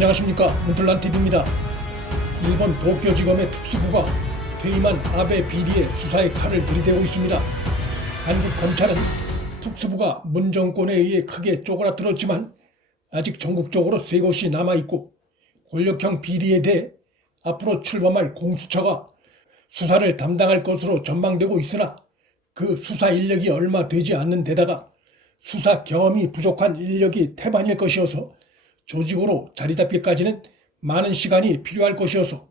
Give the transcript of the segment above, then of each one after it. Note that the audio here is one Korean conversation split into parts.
안녕하십니까, 문틀란TV입니다. 일본 도쿄지검의 특수부가 퇴임한 아베 비리의 수사의 칼을 들이대고 있습니다. 한국 검찰은 특수부가 문 정권에 의해 크게 쪼그라들었지만 아직 전국적으로 세 곳이 남아있고 권력형 비리에 대해 앞으로 출범할 공수처가 수사를 담당할 것으로 전망되고 있으나 그 수사 인력이 얼마 되지 않는 데다가 수사 경험이 부족한 인력이 태반일 것이어서 조직으로 자리 잡기까지는 많은 시간이 필요할 것이어서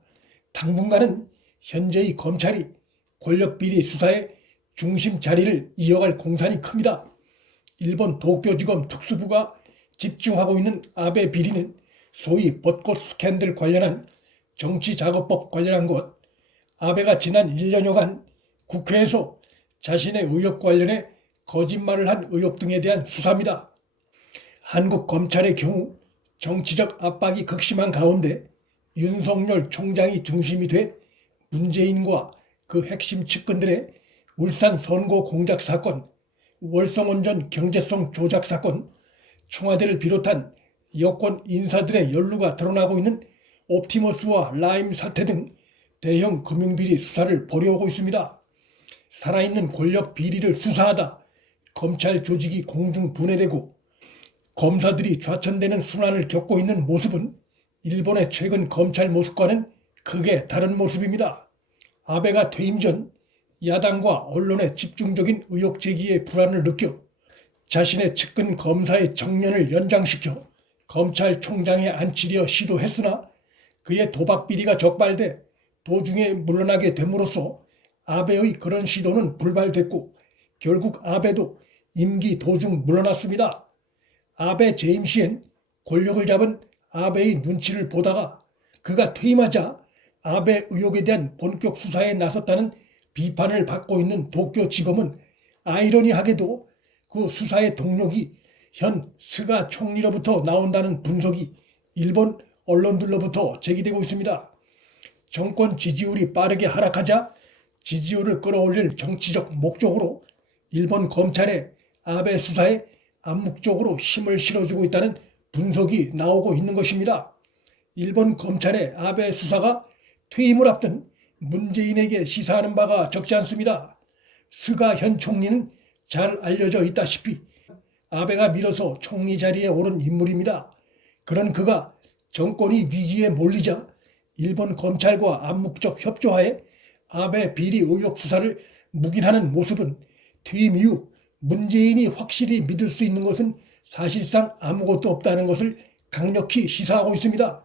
당분간은 현재의 검찰이 권력비리 수사의 중심 자리를 이어갈 공산이 큽니다. 일본 도쿄지검 특수부가 집중하고 있는 아베 비리는 소위 벚꽃 스캔들 관련한 정치자금법 관련한 것, 아베가 지난 1년여간 국회에서 자신의 의혹 관련해 거짓말을 한 의혹 등에 대한 수사입니다. 한국 검찰의 경우 정치적 압박이 극심한 가운데 윤석열 총장이 중심이 돼 문재인과 그 핵심 측근들의 울산 선거 공작 사건, 월성원전 경제성 조작 사건, 청와대를 비롯한 여권 인사들의 연루가 드러나고 있는 옵티머스와 라임 사태 등 대형 금융비리 수사를 벌여오고 있습니다. 살아있는 권력 비리를 수사하다 검찰 조직이 공중분해되고 검사들이 좌천되는 순환을 겪고 있는 모습은 일본의 최근 검찰 모습과는 크게 다른 모습입니다. 아베가 퇴임 전 야당과 언론의 집중적인 의혹 제기에 불안을 느껴 자신의 측근 검사의 정년을 연장시켜 검찰총장에 앉히려 시도했으나 그의 도박 비리가 적발돼 도중에 물러나게 됨으로써 아베의 그런 시도는 불발됐고 결국 아베도 임기 도중 물러났습니다. 아베 재임 시엔 권력을 잡은 아베의 눈치를 보다가 그가 퇴임하자 아베 의혹에 대한 본격 수사에 나섰다는 비판을 받고 있는 도쿄지검은 아이러니하게도 그 수사의 동력이 현 스가 총리로부터 나온다는 분석이 일본 언론들로부터 제기되고 있습니다. 정권 지지율이 빠르게 하락하자 지지율을 끌어올릴 정치적 목적으로 일본 검찰의 아베 수사에 암묵적으로 힘을 실어주고 있다는 분석이 나오고 있는 것입니다. 일본 검찰의 아베 수사가 퇴임을 앞둔 문재인에게 시사하는 바가 적지 않습니다. 스가 현 총리는 잘 알려져 있다시피 아베가 밀어서 총리 자리에 오른 인물입니다. 그런 그가 정권이 위기에 몰리자 일본 검찰과 암묵적 협조하에 아베 비리 의혹 수사를 묵인하는 모습은 퇴임 이후 문재인이 확실히 믿을 수 있는 것은 사실상 아무것도 없다는 것을 강력히 시사하고 있습니다.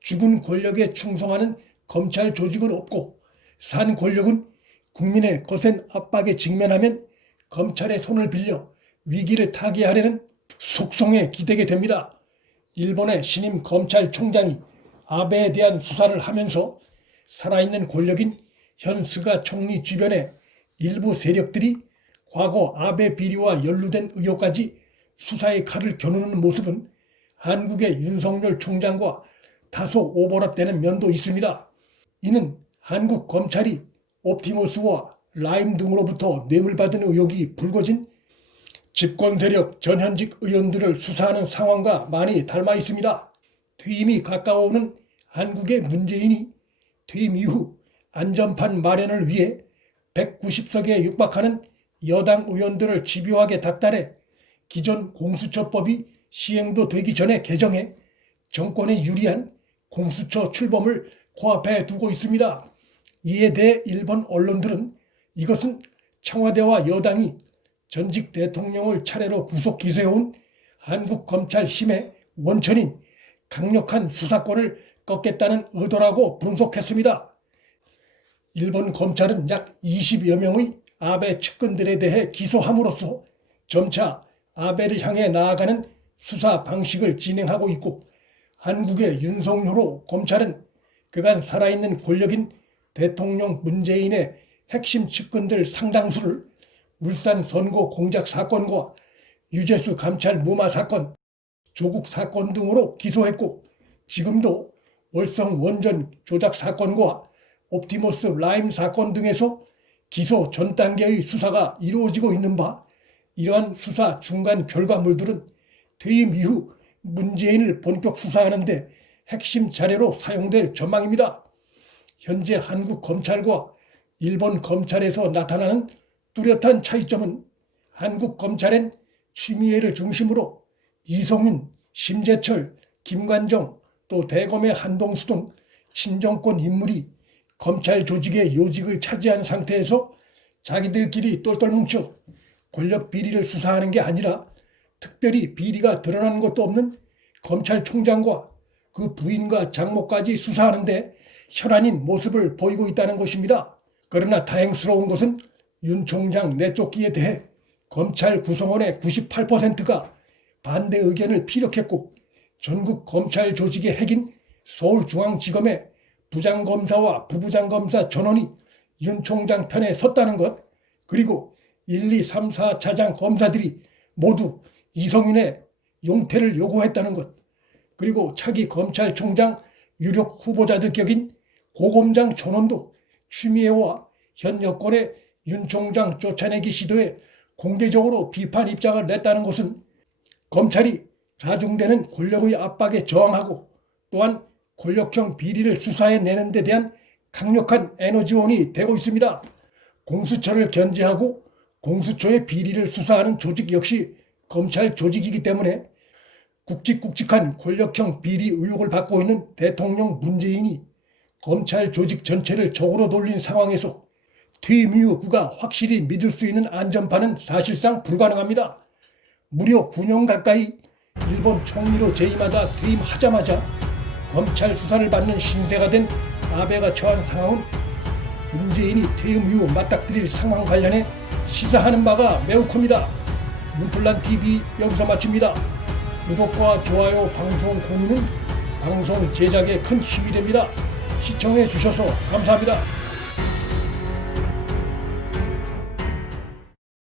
죽은 권력에 충성하는 검찰 조직은 없고 산 권력은 국민의 거센 압박에 직면하면 검찰의 손을 빌려 위기를 타개하려는 속성에 기대게 됩니다. 일본의 신임 검찰총장이 아베에 대한 수사를 하면서 살아있는 권력인 현 스가 총리 주변의 일부 세력들이 과거 아베 비리와 연루된 의혹까지 수사의 칼을 겨누는 모습은 한국의 윤석열 총장과 다소 오버랩되는 면도 있습니다. 이는 한국 검찰이 옵티머스와 라임 등으로부터 뇌물받은 의혹이 불거진 집권 세력 전현직 의원들을 수사하는 상황과 많이 닮아 있습니다. 퇴임이 가까워오는 한국의 문재인이 퇴임 이후 안전판 마련을 위해 190석에 육박하는 여당 의원들을 집요하게 닥달해 기존 공수처법이 시행도 되기 전에 개정해 정권에 유리한 공수처 출범을 코앞에 두고 있습니다. 이에 대해 일본 언론들은 이것은 청와대와 여당이 전직 대통령을 차례로 구속 기소해온 한국 검찰 힘의 원천인 강력한 수사권을 꺾겠다는 의도라고 분석했습니다. 일본 검찰은 약 20여 명의 아베 측근들에 대해 기소함으로써 점차 아베를 향해 나아가는 수사 방식을 진행하고 있고 한국의 윤석열 검찰은 그간 살아있는 권력인 대통령 문재인의 핵심 측근들 상당수를 울산 선거 공작 사건과 유재수 감찰 무마 사건, 조국 사건 등으로 기소했고 지금도 월성 원전 조작 사건과 옵티머스 라임 사건 등에서 기소 전 단계의 수사가 이루어지고 있는 바 이러한 수사 중간 결과물들은 퇴임 이후 문재인을 본격 수사하는 데 핵심 자료로 사용될 전망입니다. 현재 한국 검찰과 일본 검찰에서 나타나는 뚜렷한 차이점은 한국 검찰엔 추미애를 중심으로 이성윤, 심재철, 김관정, 또 대검의 한동수 등 친정권 인물이 검찰 조직의 요직을 차지한 상태에서 자기들끼리 똘똘 뭉쳐 권력 비리를 수사하는 게 아니라 특별히 비리가 드러나는 것도 없는 검찰총장과 그 부인과 장모까지 수사하는데 혈안인 모습을 보이고 있다는 것입니다. 그러나 다행스러운 것은 윤 총장 내쫓기에 대해 검찰 구성원의 98%가 반대 의견을 피력했고 전국 검찰 조직의 핵인 서울중앙지검의 부장검사와 부부장검사 전원이 윤 총장 편에 섰다는 것, 그리고 1, 2, 3, 4차장 검사들이 모두 이성윤의 용퇴를 요구했다는 것, 그리고 차기 검찰총장 유력 후보자들 격인 고검장 전원도 추미애와 현 여권의 윤 총장 쫓아내기 시도에 공개적으로 비판 입장을 냈다는 것은 검찰이 가중되는 권력의 압박에 저항하고 또한 권력형 비리를 수사해내는 데 대한 강력한 에너지원이 되고 있습니다. 공수처를 견제하고 공수처의 비리를 수사하는 조직 역시 검찰 조직이기 때문에 굵직굵직한 권력형 비리 의혹을 받고 있는 대통령 문재인이 검찰 조직 전체를 적으로 돌린 상황에서 퇴임 이후 그가 확실히 믿을 수 있는 안전판은 사실상 불가능합니다. 무려 9년 가까이 일본 총리로 재임하다 퇴임하자마자 검찰 수사를 받는 신세가 된 아베가 처한 상황은 문재인이 퇴임 이후 맞닥뜨릴 상황 관련해 시사하는 바가 매우 큽니다. 문플란TV 여기서 마칩니다. 구독과 좋아요, 방송 공유는 방송 제작에 큰 힘이 됩니다. 시청해 주셔서 감사합니다.